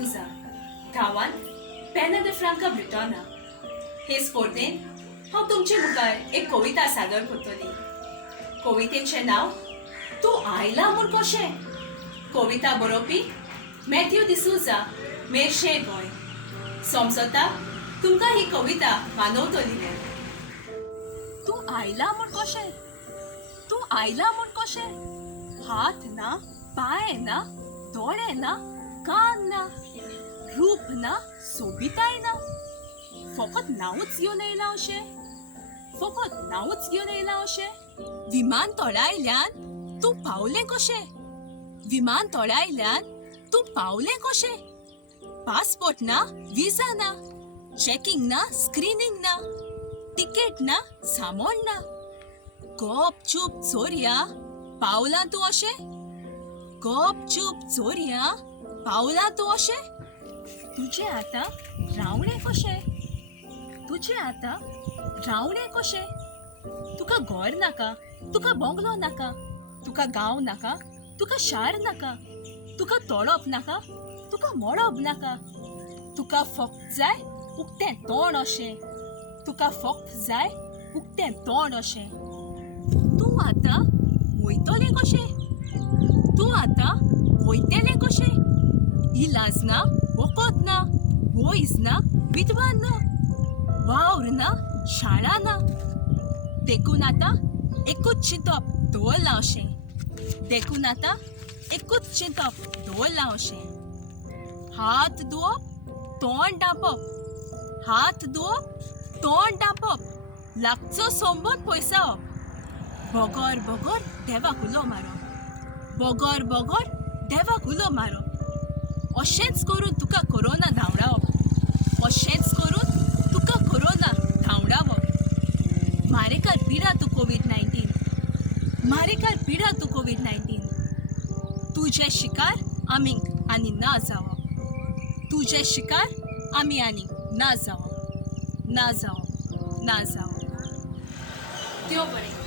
डिसूजा गांवांत पेना the Franca ब्रिटॉना हे स्पर्धेंत हांव तुमचे मुखार एक कविता सादर करतली. कवितेचें नांव तूं आयला म्हूण कशें. कविता बरोवपी मॅथ्यू डिसूजा, मेर्शे गोंय. समजता तुमकां ही कविता मानवतली. तूं आयला म्हूण कशें. तूं आयला म्हूण कशें. हात ना, पांय ना, दोळे ना, कान ना, रूप ना, सोबिताय ना. फकत नांवूच घेवन येयला अशें. फकत नांवूच घेवन येयला अशें. विमानतळायल्यान तूं पावलें कशें. विमानतळायल्यान तूं पावलें कशें. पासपोर्ट ना, विजा ना, चेकिंग ना, स्क्रीनिंग ना, तिकेट ना, सामोण ना. गपचूप चोरया पावलां तूं अशें. गपचूप चोरया पावलां तूं अशें. तुजें आतां रावणें कशें. तुजें आतां रावणें कशें. तुका घर नाका, तुका बंगलो नाका, तुका गांव नाका, तुका शार नाका, तुका तोळप नाका, तुका मोडप नाका. तुका फक्त जाय उक्तें तोंड अशें. तुका फक्त जाय उक्तें तोंड अशें. तूं आतां वयतलें कशें. तूं आतां वयतलें कशें. इलाज ना, वखद ना, वयस ना, विद्वान ना, वावर ना, शाळा ना. देखून आतां एकूच चिंतप दवरलां अशें. देखून आतां एकूच चिंतप दवरलां अशें. हात धुवप, तोंड धांपप. हात धुवप, तोंड धांपप. लागचो सोंबून पयसावप. बोगोर बोगोर देवाक उलो मारप. बोगोर बोगोर देवाक उलो मारप. अशेंच करून तुका कोरोना धांवडावप. अशेंच करून तुका कोरोना धांवडावप. मारेकार पिडा तूं कोविड-19. मारेकार पिडा तूं कोविड-19. तुजे शिकार आमी आनी ना जावप. तुजे शिकार आमी आनी ना जावप. ना जावप. ना जावप. देव बरें.